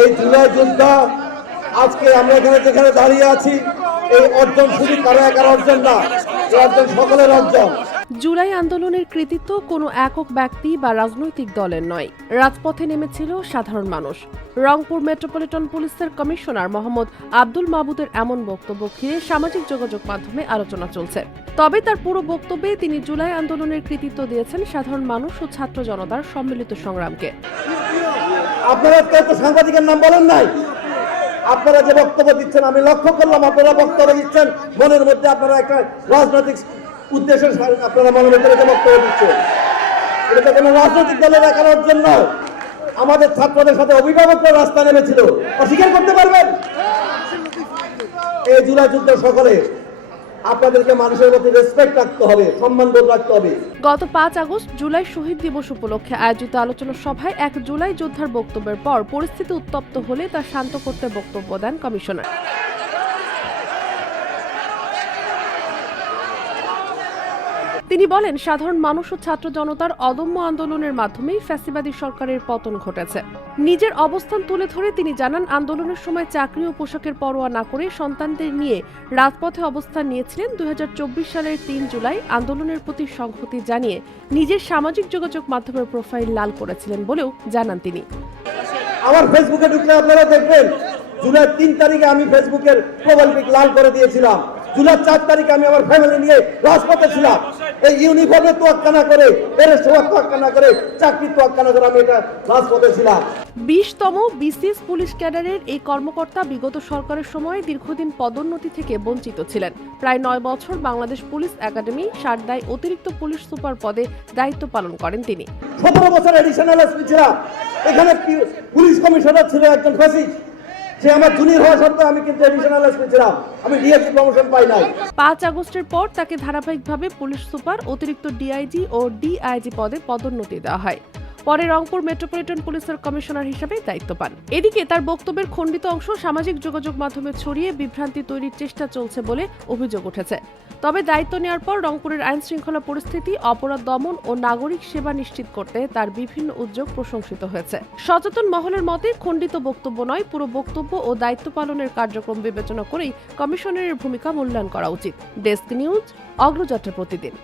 এই জুলাই যুদ্ধ আজকে আমরা যেখানে দাঁড়িয়ে আছি, এই অর্জন শুধু কারো একার অর্জন না, এই অর্জন সকলের অর্জন। জুলাই আন্দোলনের কৃতিত্ব কোনো একক ব্যক্তি বা রাজনৈতিক দলের নয়, রাজপথে নেমেছিল সাধারণ মানুষ। রংপুর মেট্রোপলিটন পুলিশের কমিশনার মোহাম্মদ আব্দুল মাবুদের এমন বক্তব্য ঘিরে সামাজিক যোগাযোগ মাধ্যমে আলোচনা চলছে। তবে তার পুরো বক্তব্যে তিনি জুলাই আন্দোলনের কৃতিত্ব দিয়েছেন সাধারণ মানুষ ও ছাত্র জনতার সম্মিলিত সংগ্রামকে। আপনারা তো সাংবাদিকের নাম বলেন নাই, আপনারা যে বক্তব্য দিচ্ছেন আমি লক্ষ্য করলাম, আপনারা বক্তব্য দিচ্ছেন মনের মধ্যে আপনারা একটা রাজনৈতিক উদ্দেশ্যে আপনারা মনের মধ্যে রেখে বক্তব্য দিচ্ছেন। এটা তো কোনো রাজনৈতিক দলের একার অর্জন নয়। আমাদের ছাত্রদের সাথে অভিভাবকরা রাস্তা নেমেছিল, অস্বীকার করতে পারবেন? এই জুলাই যুদ্ধ সকলে আপনাদেরকে মানুষের প্রতি রেসপেক্ট রাখতে হবে, সম্মান বোধ রাখতে হবে। গত 5 আগস্ট জুলাই শহীদ দিবস উপলক্ষে আয়োজিত আলোচনা সভায় এক জুলাই যোদ্ধার বক্তব্যের পর পরিস্থিতি উত্তপ্ত হলে তা শান্ত করতে বক্তব্য দেন কমিশনার। তিনি বলেন, সাধারণ মানুষ ও ছাত্র জনতার অদম্য আন্দোলনের মাধ্যমেই ফ্যাসিবাদী সরকারের পতন ঘটেছে। নিজের অবস্থান তুলে ধরে তিনি জানান, আন্দোলনের সময় চাকরি ও পোশাকের পরোয়া না করে সন্তানদের নিয়ে রাজপথে অবস্থান নিয়েছিলেন। 2024 সালের 3 জুলাই আন্দোলনের প্রতি সংহতি জানিয়ে নিজের সামাজিক যোগাযোগ মাধ্যমের প্রোফাইল লাল করেছিলেন বলেও জানান তিনি। আমার ফেসবুকে ঢুকলে আপনারা দেখবেন, জুলাই 3 তারিখে আমি ফেসবুকের প্রোফাইল পিক লাল করে দিয়েছিলাম। জুলাই 4 তারিখে আমি আমার ফ্যামিলি নিয়ে রাজপথে ছিলাম। এই ইউনিফর্মে তোয়াক্কা না করে, তোয়াক্কা না করে, চাকরি তোয়াক্কা না করে আমি এটা রাজপথে ছিলাম। 20তম বিসিএস পুলিশ ক্যাডারের এই কর্মকর্তা বিগত সরকারের সময় দীর্ঘদিন পদোন্নতি থেকে বঞ্চিত ছিলেন। প্রায় 9 বছর বাংলাদেশ পুলিশ একাডেমি সারদায় অতিরিক্ত পুলিশ সুপার পদে দায়িত্ব পালন করেন তিনি। 17 বছর এডিশনাল এসপি ছিলাম। এখানে পুলিশ কমিশনার ছিল একজন ফ্যাসিস্ট। সে আমার জুনিয়র হওয়া সত্ত্বেও আমি কিন্তু এডিশনাল এসপি ছিলাম, আমি ডিএসপি প্রমোশন পাই নাই। 5 আগস্টের পর তাকে ধারাবাহিকভাবে পুলিশ সুপার, অতিরিক্ত ডিআইজি ও ডিআইজি পদে পদোন্নতি দেওয়া হয়। পরে রংপুর মেট্রোপলিটন পুলিশের কমিশনার হিসেবে দায়িত্ব পান। এদিকে তার বক্তব্যের খণ্ডিত অংশ সামাজিক যোগাযোগ মাধ্যমে ছড়িয়ে বিভ্রান্তি তৈরির চেষ্টা চলছে বলে অভিযোগ উঠেছে। তবে দায়িত্ব নেওয়ার পর রংপুরের আইন শৃঙ্খলা পরিস্থিতি, অপরাধ দমন ও নাগরিক সেবা নিশ্চিত করতে তার বিভিন্ন উদ্যোগ প্রশংসিত হয়েছে। সচেতন মহলের মতে, খণ্ডিত বক্তব্য নয়, পুরো বক্তব্য ও দায়িত্ব পালনের কার্যক্রম বিবেচনা করেই কমিশনারের ভূমিকা মূল্যায়ন করা উচিত। ডেস্ক নিউজ, অগ্রযাত্রা প্রতিদিন।